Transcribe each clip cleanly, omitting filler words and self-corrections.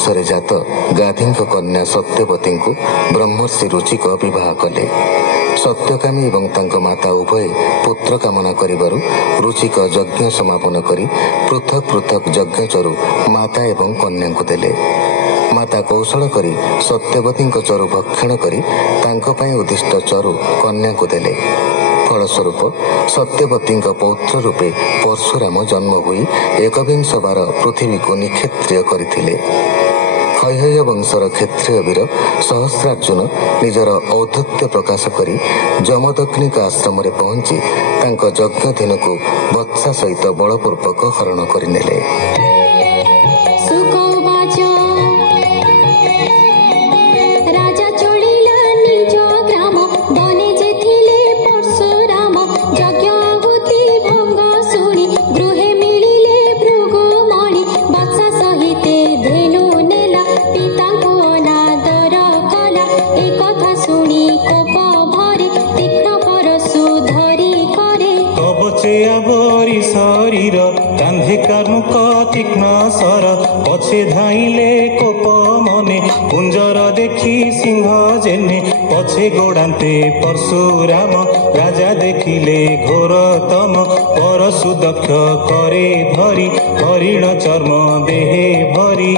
ବଂଶରେ ଜାତ ଗାଧିଙ୍କ କନ୍ୟା ସତ୍ୟବତୀ ବ୍ରହ୍ମର୍ଷି ରୁଚିକ ବିବାହ କଲେ। ସତ୍ୟକାମୀ ଏବଂ ତାଙ୍କ ମାତା ଉଭୟ ପୁତ୍ର କାମନା କରିବାରୁ ରୁଚିକ ଯଜ୍ଞ ସମାପନ କରି ପୃଥକ ପୃଥକ ଯଜ୍ଞଚରୁ ମାତା ଏବଂ କନ୍ୟାଙ୍କୁ ଦେଲେ। ମାତା କୌଶଳ କରି ସତ୍ୟବତୀଙ୍କ ଚରୁ ଭକ୍ଷଣ କରି ତାଙ୍କ ପାଇଁ ଉଦ୍ଦିଷ୍ଟ ଚରୁ କନ୍ୟାଙ୍କୁ ଦେଲେ। ଫଳସ୍ୱରୂପ ସତ୍ୟବତୀଙ୍କ ପୌତ୍ର ରୂପେ ପରଶୁରାମ ଜନ୍ମ ହୋଇ 21 ବାର ପୃଥିବୀକୁ ନିକ୍ଷେତ୍ରିୟ କରିଥିଲେ। ହୈହୟ ବଂଶର କ୍ଷତ୍ରିୟ ବୀର ସହସ୍ରାର୍ଜୁନ ନିଜର ଔଦ୍ଧତ୍ୟ ପ୍ରକାଶ କରି ଯମଦଗ୍ନିଙ୍କ ଆଶ୍ରମରେ ପହଞ୍ଚି ତାଙ୍କ ଯଜ୍ଞଧୀନକୁ ବତ୍ସା ସହିତ ବଳପୂର୍ବକ ହରଣ କରିନେଲେ। शरीर कांधे कर्मुक तीक्ष्ण सर पछे धाइले कोप मने कुंजर देखी सिंह जेने पछे गोड़ाते परशुराम राजा देखिले घोरतम परशु दक्ष करे धरी हरिण चर्म देहे भरी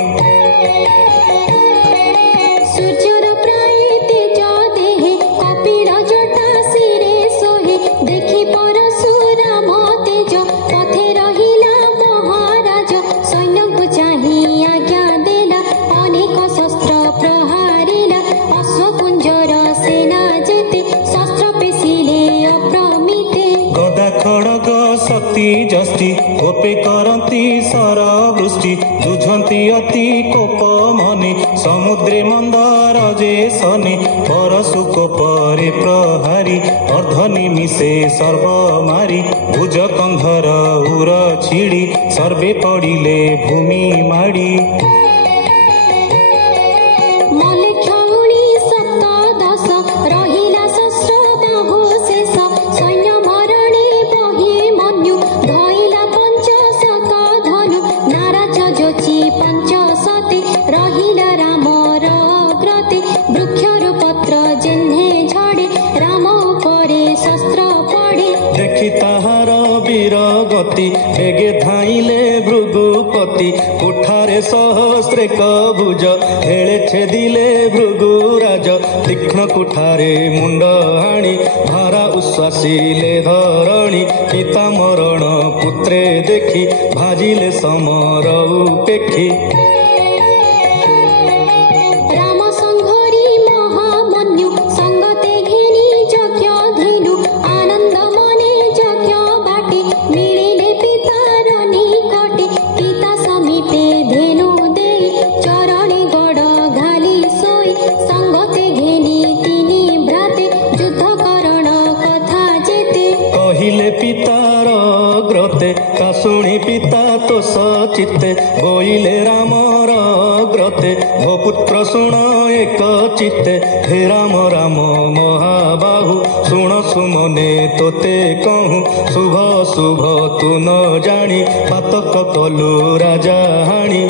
जष्टि कोपे करती सरवृष्टि जुझंती अति कोप मने समुद्रे मंदर जे सने परशु कोपरे प्रहारी अर्धनिमिषे सर्व मारी भुज कंधर उर छिड़ी सर्वे पड़िले भूमि माड़ी बेगे धाइले भृगुपति कुठारे सहस्रे कभुज हेले छेदिले भृगुराज तीक्ष्ण कुठारे मुंड हाणी भरा उश्वासिले धरणी पिता मरण पुत्रे देखी भाजिले समर उपेक्षी पितार ग्रते काशुणी पिता तो सचिते बोइले रामर ग्रते भो पुत्र शुण एक चित्ते हे राम राम महाबाहु शुण सुमने तोते कहूँ शुभ शुभ तू न जानी पातक कलु राजा हाणी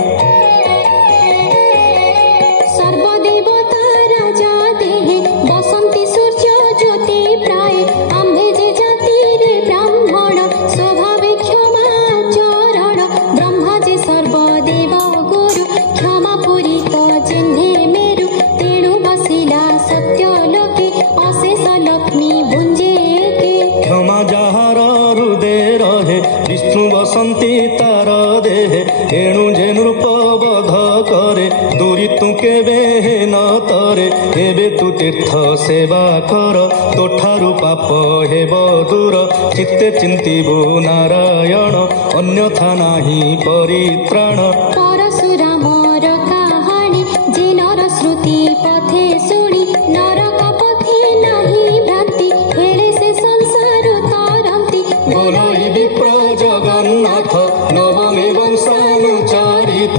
विष्णु बसंती तार देहे एणु जे नृप बध करे दूरी तू केबे न तरे एबे तू तीर्थ सेवा कर तोठारु पाप हेब दूर चित्ते चिंतिबु नारायण अन्यथा नाही परित्राण परशुरामर कहानी जे नर श्रुति पथे शुणी नरक पथे नाही भ्रांति हेले से संसार तरंती बोलई विप्र जगन्नाथ नवमे वंशानुचरित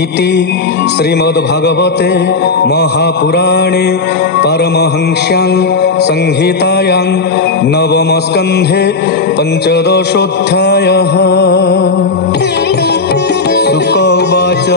इति श्रीमद्भागवते महापुराणे परमहंस्यां संहितायां नवमस्कन्धे पंचदशोऽध्यायः। शुक उवाच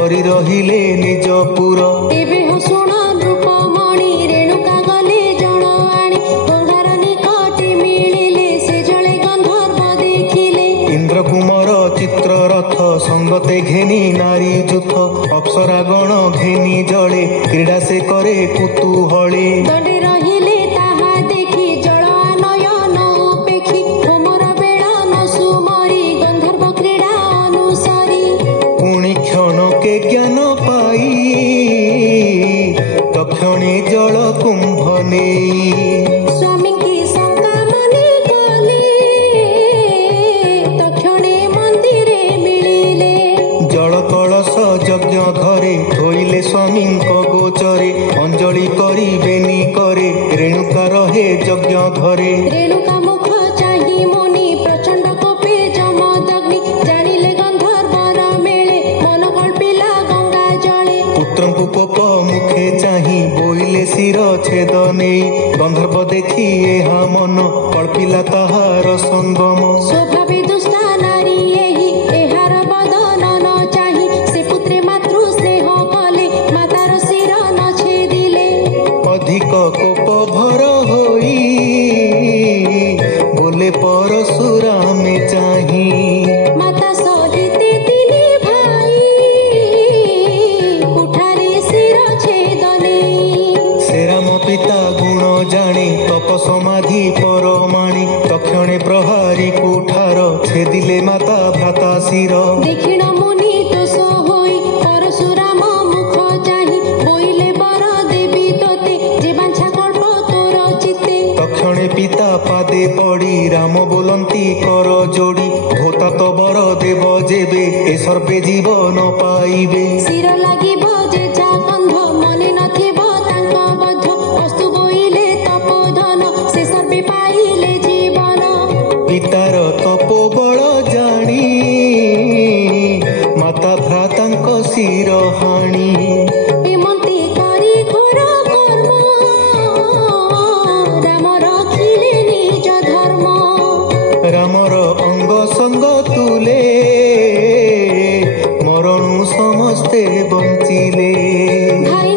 କରି ରହିଲେ ନିଜ ପୁର। ଏବେ ହୋ ଶୁଣ ରୂପମଣି ରେଣୁକା ଗଲେ ଜଳ ଆଣି ଗଙ୍ଗାର ନିକଟେ ମିଳିଲେ ସେ ଜଳେ ଗନ୍ଧର୍ବ ଦେଖିଲେ। ଇନ୍ଦ୍ର କୁମର ଚିତ୍ର ରଥ ସଙ୍ଗତେ ଘେନି ନାରୀ ଯୁଥ ଅପ୍ସରା ଗଣ ଘେନି ଜଳେ କ୍ରୀଡ଼ା ସେ କରେ କୁତୁହଳେ। ଦଣ୍ଡେ ରହିଲେ ତାହା ଦେଖି ଜଳ ଆନୟନ ଉପେକ୍ଷୀ ହୋମର ବେଳ ନ ସୁମରି ଗନ୍ଧର୍ବ କ୍ରୀଡ଼ା ଅନୁସରି। ପୁଣି କ୍ଷଣକେ ଜ୍ଞାନ ପାଇ ତକ୍ଷଣେ ଜଳ କୁମ୍ଭ ନେଇ ସ୍ୱାମୀଙ୍କି ଶଙ୍କା ମନେ କଲେ ତକ୍ଷଣେ ମନ୍ଦିରେ ମିଳିଲେ। ଜଳ କଳସ ଯଜ୍ଞ ଘରେ ଧୋଇଲେ ସ୍ୱାମୀଙ୍କ ଗୋଚରେ ଅଞ୍ଜଳି କରି ବେନି କରେ ରେଣୁକା ରହେ ଯଜ୍ଞ ଘରେ। ରେଣୁକା ମୁଖ ଚାହିଁ ମୁନି ପ୍ରଚଣ୍ଡ କୋପେ ଯମଦଗ୍ନି ଜାଣିଲେ ଗନ୍ଧର୍ବର ମେଳେ ମନ କଳ୍ପିଲା ଗଙ୍ଗା ଜଳେ। ପୁତ୍ରଙ୍କୁ କୋପ ମୁଖେ ଚାହିଁ ବୋଇଲେ ଶିର ଛେଦ ନେଇ ଗନ୍ଧର୍ବ ଦେଖି ଏହା ମନ କଳ୍ପିଲା ତାହାର ସଙ୍ଗମ। ସ୍ୱଭାବେ ଦୁଷ୍ଟା ନାରୀ ଏହି ଏହାର ବଦନ ନ ଚାହିଁ ସେ ପୁତ୍ରେ ମାତୃ ସ୍ନେହ କଲେ ମାତାର ଶିର ନ ଛେଦିଲେ। ଅଧିକ କୋପ ଭର ହୋଇ ବୋଲେ ପରଶୁରାମେ ଚାହିଁ ମାତା ସହିତେ ତିନି ଭାଇ କୁଠାରେ ଶିର ଛେଦ ନେଇ। ସେ ରାମ ପିତା ଗୁଣ ଜାଣେ ତପ ସମାଧି ପରମାଣି ତକ୍ଷଣେ ପ୍ରହାରୀ କୁଠାର ଛେଦିଲେ ମାତା ଭ୍ରାତା ଶିର। ଦେଖିଣ ମୁନି ଦୋଷ ହୋଇ ପରଶୁରାମ ମୁଖ ଚାହିଁ ବୋଇଲେ ବର ଦେବୀ ତୋତେ ଯେ ବାଞ୍ଛା କଳ୍ପ ତୋର ଚିତେ। ତକ୍ଷଣେ ପିତା ପାଦେ ପଡ଼ି ରାମ ବୋଲନ୍ତି କର ଯୋଡ଼ି ଭୋତା ତ ବର ଦେବ ଯେବେ ଏ ସର୍ବେ ଜୀବନ ପାଇବେ। ଶିର ଲାଗିବ ଯେ ଯା ଗନ୍ଧ ମନେ ନଥିବ ତାଙ୍କ ବଧ ଅସ୍ତୁ ବୋଇଲେ ତପୋଧନ ସେ ସର୍ବେ ପାଇଲେ ଜୀବନ। ପିତାର ତପୋବଳ ଜାଣି ମାତା ଭ୍ରାତାଙ୍କ ଶିର ହାଣି ଏମନ୍ତି କରି ଘୋର କର୍ମ ରାମ ରଖିଲେ ନିଜ ଧର୍ମ। ରାମର ଅଙ୍ଗ ସଙ୍ଗ ତୁଲେ ମରଣୁ ସମସ୍ତେ ବଞ୍ଚିଲେ। ଭାଇ